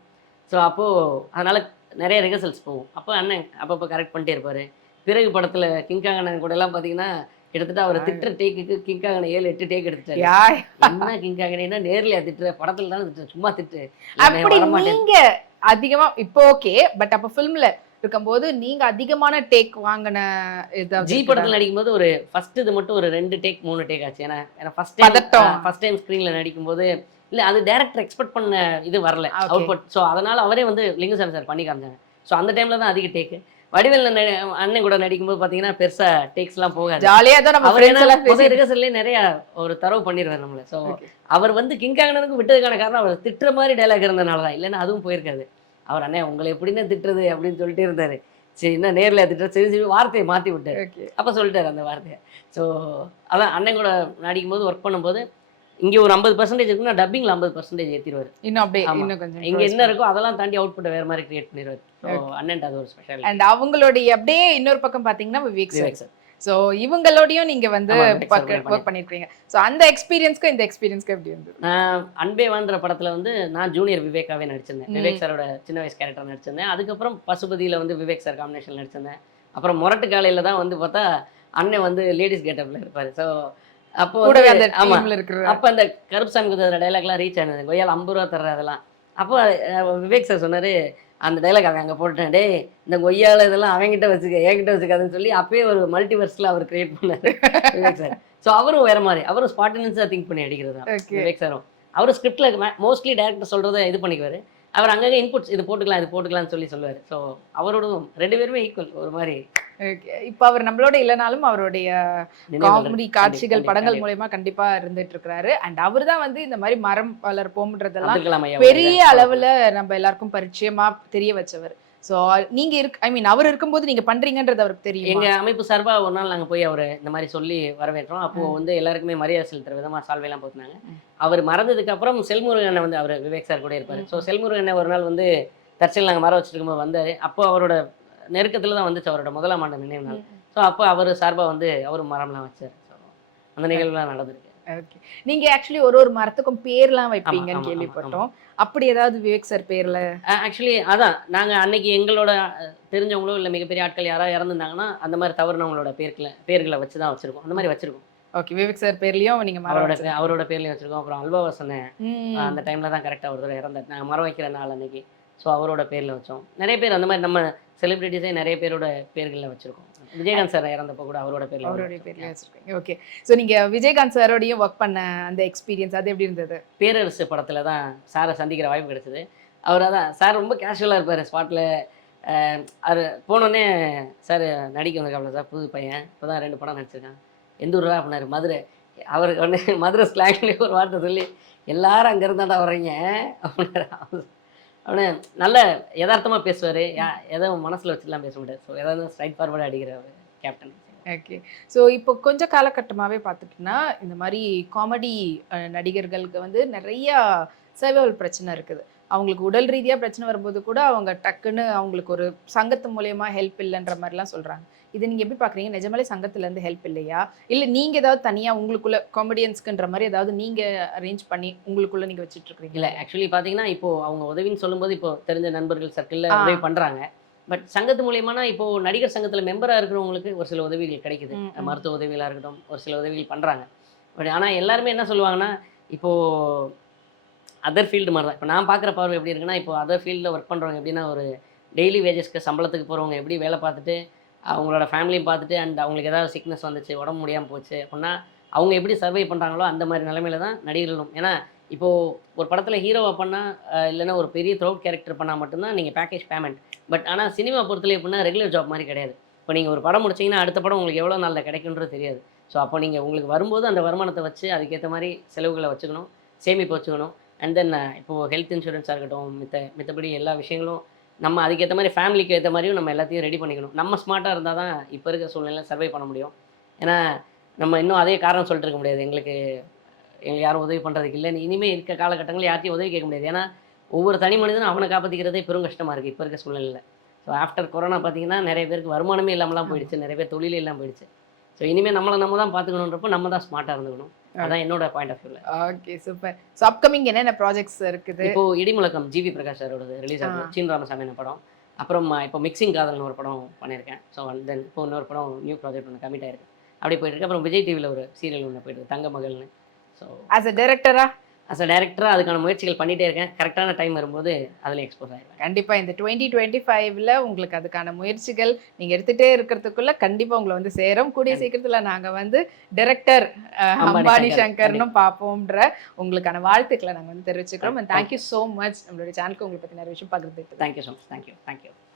ஸோ அப்போது அதனால் நிறைய ரிஹர்சல்ஸ் போகும். அப்போ அண்ணன் அப்பப்போ கரெக்ட் பண்ணிட்டே இருப்பார். பிறகு படத்தில் கிங்காங்கண்ணன் கூட எல்லாம் பார்த்தீங்கன்னா கிட்டத்தட்ட அவர் திட்டுற டேக்குக்கு கிங்காங்கனை ஏழு எட்டு டேக் எடுத்துட்டாரு என்ன கிங்காங்கனா நேர்ல திட்டுற படத்துல தானே திட்டுற சும்மா திட்டு அப்படி. நீங்க அதிகமா இப்போ ஓகே பட் அப்ப ஃபிலிம்ல இருக்கும்போது நீங்க அதிகமான டேக் வாங்கின ஜி? படத்துல நடிக்கும்போது ஒரு ஃபர்ஸ்ட் இது மட்டும் ஒரு ரெண்டு டேக் மூணு டேக் ஆச்சு ஏன்னா ஏன்னா ஃபர்ஸ்ட் டைம். ஃபர்ஸ்ட் டைம் ஸ்க்ரீன்ல நடிக்கும்போது இல்ல அது டேரக்டர் எக்ஸ்பெக்ட் பண்ண இது வரல. அவுட்புட் ஸோ அதனால அவரே வந்து லிங்குசாமி சார் பண்ணி காமிச்சாங்க ஸோ அந்த டைம்ல தான் அதிக டேக் வடிவேல் அண்ணன் கூட நடிக்கும்போது பாத்தீங்கன்னா பெருசா டேக்ஸ் எல்லாம் போகாது. ஜாலியா தான் நம்ம அவர் ரிகர்சல்லே நிறைய ஒரு தரவு பண்ணிடுவார் நம்மள. So Okay. அவர் வந்து கிங்காங்கனுக்கு விட்டதுக்கான காரணம் அவர் திட்டுற மாதிரி டைலாக் இருந்தனால தான். இல்லைன்னா அதுவும் போயிருக்காது. அவர் அண்ணே உங்களை எப்படின்னு திட்டுறது அப்படின்னு சொல்லிட்டு இருந்தாரு. சரி என்ன நேர்ல திட்டுற சரி சரி வார்த்தையை மாத்தி விட்டாரு. அப்ப சொல்லிட்டாரு அந்த வார்த்தையை. ஸோ அதான் அண்ணன் கூட நடிக்கும் போது ஒர்க் பண்ணும்போது இங்க ஒரு ஐம்பது பர்சன்டேஜ் இருக்குன்னா டப்பிங்ல ஐம்பது பர்சன்டேஜ் ஏத்திடுவாரு இன்னும் அப்படியே. இன்னும் கொஞ்சம் இங்க என்ன இருக்கோ அதெல்லாம் தாண்டி அவுட்புட்டை வேற மாதிரி கிரியேட் பண்ணிடுவாரு ஸோ அண்ணன் அது ஒரு ஸ்பெஷல் அண்ட் அவங்களுடைய அப்படியே இன்னொரு பக்கம் பாத்தீங்கன்னா விவேக் சார் சார் சோ இவங்களோடயும் நீங்க வந்து ஒர்க் பண்ணிருக்கீங்க. சோ அந்த எக்ஸ்பீரியன்ஸ்க்கு இந்த எக்ஸ்பீரியன்ஸ்க்கு எப்படி இருந்தது நான் அன்பேவான்ற படத்துல வந்து நான் ஜூனியர் விவேக்காவே நடிச்சிருந்தேன். விவேக் சாரோட சின்ன வயசு கேரக்டர் நடிச்சிருந்தேன். அதுக்கப்புறம் பசுபதியில வந்து விவேக் சார் காம்பினேஷன் நடிச்சிருந்தேன். அப்புறம் முரட்டு காலையில தான் வந்து பார்த்தா அண்ணன் வந்து லேடிஸ் கேட்டப்ல இருப்பாரு. ஸோ அப்போ கூடவே அந்த வந்து- ஆமா. டீம்ல இருக்கிற அப்போ அந்த கருப்புசாமி குதிரை டைலாக்லாம் ரீச் ஆனது. கொய்யால் ஐம்பது ரூபா தர்ற அதெல்லாம். அப்போ விவேக் சார் சொன்னாரு அந்த டைலாக் அவன் அங்கே போட்டுட்டேன். டேய் இந்த கொய்யால இதெல்லாம் அவன்கிட்ட வச்சுக்க என்கிட்ட வச்சுக்காதுன்னு சொல்லி அப்பயே ஒரு மல்டிவர்ஸ்ல அவர் கிரியேட் பண்ணாரு விவேக் சார் ஸோ அவரும் வேற மாதிரி. அவரும் ஸ்பாட்டினன்ஸாக திங்க் பண்ணி அடிக்கிறது தான் விவேக் சாரும் அவர் ஸ்கிரிப்ட்ல மோஸ்ட்லி டேரக்டர் சொல்றதை இது பண்ணிக்குவாரு. அவர் அங்கங்கே இன்புட்ஸ் இது போட்டுக்கலாம் இது போட்டுக்கலாம்னு சொல்லி சொல்லுவார். ஸோ அவரோடும் ரெண்டு பேருமே ஈக்குவல் ஒரு மாதிரி இப்போ அவர் நம்மளோட இல்லைனாலும் அவருடைய. காமெடி காட்சிகள் படங்கள். மூலயமா கண்டிப்பா இருந்துட்டு இருக்கிறாரு. அண்ட் அவர் தான் வந்து இந்த மாதிரி மரம் வளர்ப்போம்ன்றதெல்லாம் பெரிய. அளவுல நம்ம எல்லாருக்கும் பரிச்சயமா தெரிய வச்சவர். சோ நீங்க இருக்கு ஐ மீன் அவர் இருக்கும்போது நீங்க பண்றீங்கன்றது அவருக்கு தெரியும்? எங்க அமைப்பு சார்பா ஒரு நாள் நாங்க போய் அவரை இந்த மாதிரி சொல்லி வரவேற்றோம். அப்போ வந்து எல்லாருக்குமே மரியாதை செலுத்துற விதமா சால்வையெல்லாம் போட்டுனாங்க. அவர் மறந்ததுக்கு அப்புறம் செல்முருகன் வந்து அவர் விவேக் சார் கூட இருப்பாரு. ஸோ செல்முருகன் ஒரு நாள் வந்து தற்செயல் நாங்க மரம் வச்சிருக்கும் போது வந்தாரு. அப்போ அவரோட நெருக்கத்துல தான் வந்துச்சு அவரோட முதலாம் ஆண்டு நினைவு நாள். ஸோ அப்போ அவர் சார்பா வந்து அவரும் மரம்லாம் வச்சார். ஸோ அந்த நிகழ்வுலாம் நடந்திருக்கு. ஓகே நீங்க ஆக்சுவலி ஒரு ஒரு மரத்துக்கும் பேர்லாம் வைப்பீங்கன்னு கேள்விப்பட்டோம். அப்படி ஏதாவது விவேக் சார் பேர்ல? ஆக்சுவலி அதான் நாங்கள் அன்னைக்கு எங்களோட தெரிஞ்சவங்களோ இல்லை மிகப்பெரிய ஆட்கள் யாராவது இறந்துருந்தாங்கன்னா அந்த மாதிரி தவறுனவங்களோட பேர்களை பேர்களை வச்சு தான் வச்சிருக்கோம். அந்த மாதிரி வச்சிருக்கோம். ஓகே விவேக் சார் பேர்லயும் நீங்க அவரோட அவரோட பேர்லையும் வச்சிருக்கோம். அப்புறம் அல்வாவாசனை ம். அந்த டைமில் தான் கரெக்டாக ஒரு தடவை இறந்தார். நாங்கள் மரம் வைக்கிற நாள் அன்னைக்கு. ஸோ அவரோட பேரில் வச்சோம். நிறைய பேர் அந்த மாதிரி நம்ம செலிபிரிட்டிஸே நிறைய பேரோட பேர்களில் வச்சிருக்கோம். விஜயகாந்த் சார் இறந்தப்போ கூட அவரோட பேரில் அவருடைய பேர்ல வச்சிருக்கீங்க. ஓகே சோ நீங்க விஜயகாந்த் சாரோடையும் ஒர்க் பண்ண அந்த எக்ஸ்பீரியன்ஸ் அது எப்படி இருந்தது? பேரரசு படத்தில் தான் சாரை சந்திக்கிற வாய்ப்பு கிடைச்சது. அவர் அதான் சார் ரொம்ப கேஷுவலாக இருப்பார் ஸ்பாட்டில் அவர் போனோடனே சார் நடிக்க வந்திருக்காப்ல சார் புது பையன். இப்போ தான் ரெண்டு படம் நடிச்சிருக்கான். எந்த ஊரா அப்படின்னாரு மதுரை. அவருக்கு வந்து மதுரை ஸ்லாங்லேயே ஒரு வார்த்தை சொல்லி எல்லாரும் அங்கே இருந்தாண்டா வர்றீங்க. அப்படின்னாரு. அவனு நல்ல யதார்த்தமாக பேசுவார். எதோ மனசில் வச்சுலாம் பேச முடியாது ஸோ ஏதாவது ஸ்ட்ரைட் ஃபார்வர்டாக அடிக்கிறவர் கேப்டன் ஓகே ஸோ இப்போ கொஞ்சம் காலகட்டமாகவே பார்த்துட்டுனா இந்த மாதிரி காமெடி நடிகர்களுக்கு வந்து நிறையா சர்வைவல் பிரச்சனை இருக்குது. அவங்களுக்கு உடல் ரீதியாக பிரச்சனை வரும்போது கூட அவங்க டக்குன்னு அவங்களுக்கு ஒரு சங்கத்து மூலயமா ஹெல்ப் இல்லைன்ற மாதிரிலாம் சொல்கிறாங்க இது நீங்கள் எப்படி பார்க்குறீங்க நிஜமாலே சங்கத்துலேருந்து ஹெல்ப் இல்லையா? இல்லை நீங்கள் ஏதாவது தனியாக உங்களுக்குள்ள காமெடியன்ஸ்க்குன்ற மாதிரி ஏதாவது நீங்கள் அரேஞ்ச் பண்ணி உங்களுக்குள்ள நீங்கள் வச்சுட்டு இருக்கீங்களா இல்லை ஆக்சுவலி பார்த்தீங்கன்னா இப்போ அவங்க உதவின்னு சொல்லும்போது இப்போ தெரிஞ்ச நண்பர்கள் சர்க்கிளில். உதவி பண்ணுறாங்க பட் சங்கத்து மூலியமானா இப்போ நடிகர் சங்கத்தில் மெம்பராக இருக்கிறவங்களுக்கு ஒரு சில உதவிகள் கிடைக்குது. மருத்துவ உதவிகளாக இருக்கட்டும் ஒரு சில உதவிகள் பண்ணுறாங்க பட் ஆனால் எல்லாருமே என்ன சொல்லுவாங்கன்னா இப்போ அதர் ஃபீல்டு மாதிரி தான். இப்போ நான் பார்க்குற பார்வை எப்படி இருக்குன்னா இப்போ அதர் ஃபீல்டில் ஒர்க் பண்ணுறவங்க எப்படின்னா ஒரு டெய்லி வேஜஸ்க்கு சம்பளத்துக்கு போகிறவங்க எப்படி வேலை பார்த்துட்டு அவங்களோட ஃபேமிலியும் பார்த்துட்டு அண்ட் அவங்களுக்கு ஏதாவது சிக்னஸ் வந்துச்சு உடம்பு முடியாமல் போச்சு அப்படின்னா அவங்க எப்படி சர்வை பண்ணுறாங்களோ அந்த மாதிரி நிலமையில தான் நடிகர்களும் ஏன்னா இப்போது ஒரு படத்தில் ஹீரோவை பண்ணால் இல்லைன்னா ஒரு பெரிய த்ரோட் கேரக்டர் பண்ணால் மட்டும்தான் நீங்கள் பேக்கேஜ் பேமெண்ட் பட் ஆனால் சினிமா பொறுத்தல எப்படின்னா ரெகுலர் ஜாப் மாதிரி கிடையாது. இப்போ நீங்கள் ஒரு படம் முடிச்சீங்கன்னா அடுத்த படம் உங்களுக்கு எவ்வளோ நாளில் கிடைக்குன்றது தெரியாது. ஸோ அப்போ நீங்கள் உங்களுக்கு வரும்போது அந்த வருமானத்தை வச்சு அதுக்கேற்ற மாதிரி செலவுகளை வச்சுக்கணும் சேமிப்பு வச்சுக்கணும். அண்ட் தென் இப்போது ஹெல்த் இன்சூரன்ஸாக இருக்கட்டும் மித்த மித்தபடி எல்லா விஷயங்களும் நம்ம அதுக்கேற்ற மாதிரி ஃபேமிலிக்கு ஏற்ற மாதிரியும் நம்ம எல்லாத்தையும் ரெடி பண்ணிக்கணும். நம்ம ஸ்மார்ட்டாக இருந்தால் தான் இப்போ இருக்க சூழ்நிலையில் சர்வை பண்ண முடியும். ஏன்னா நம்ம இன்னும் அதே காரணம் சொல்லிட்டு இருக்க முடியாது. எங்களுக்கு எங்களுக்கு யாரும் உதவி பண்ணுறதுக்கு இல்லைன்னு இனிமேல் இருக்க காலகட்டங்களில் யார்ட்டையும் உதவி கேட்க முடியாது. ஏன்னா ஒவ்வொரு தனி மனிதனும் அவனை காப்பாற்றிக்கிறதே பெரும் கஷ்டமாக இருக்குது இப்போ இருக்க சூழ்நிலையில். ஸோ ஆஃப்டர் கொரோனா பார்த்தீங்கன்னா நிறைய பேருக்கு வருமானமே இல்லாமலாம் போயிடுச்சு. நிறைய பேர் தொழிலே இல்லாமல் போயிடுச்சு. ஸோ இனிமேல் நம்மளை நம்ம தான் பார்த்துக்கணுன்றப்போ நம்ம தான் ஸ்மார்ட்டாக இருந்துக்கணும். அதான் என்னோட பாயிண்ட் ஆஃப் வியூவில் ஓகே சூப்பர் ஸோ அப்கமிங் என்னென்ன ப்ராஜெக்ட்ஸ் இருக்குது? இப்போ இடிமுழக்கம் ஜிவி பிரகாஷ் சாரோடது ரிலீஸ் ஆகுது. ஆ. சீன் ராமசாமி படம். அப்புறம் இப்போ மிக்சிங் காதல்னு ஒரு படம் பண்ணியிருக்கேன். ஸோ தென் இப்போ இன்னொரு படம் நியூ ப்ராஜெக்ட் ஒன்று கமிட் ஆயிருக்கு. அப்படி போயிட்டு இருக்கு. அப்புறம் விஜய் டிவியில் ஒரு சீரியல் ஒன்று போயிட்டு தங்க மகள்னு. ஸோ ஆஸ் அ டைரக்டரா அஸ் அ டேரக்டராக அதுக்கான முயற்சிகள் பண்ணிகிட்டே இருக்கேன். கரெக்டான டைம் வரும்போது அதில் எக்ஸ்போஸ் ஆயிடுவேன். கண்டிப்பா இந்த டுவெண்ட்டி டுவெண்ட்டி ஃபைவ்ல உங்களுக்கு அதுக்கான முயற்சிகள் நீங்க எடுத்துட்டே இருக்கிறதுக்குள்ள கண்டிப்பா உங்களை வந்து சேரும். கூடிய சீக்கிரத்துல நாங்க வந்து டைரக்டர் அம்பானி அம்பானி சங்கர், சங்கர்னும் பார்ப்போம்ன்ற உங்களுக்கான வாழ்த்துக்களை நாங்க வந்து தெரிவிச்சுக்கிறோம். தேங்க்யூ ஸோ மச் நம்மளுடைய சேனலுக்கு உங்களை பத்தி நிறைய விஷயம் பகிர்ந்துட்டு thank you so much thank you thank you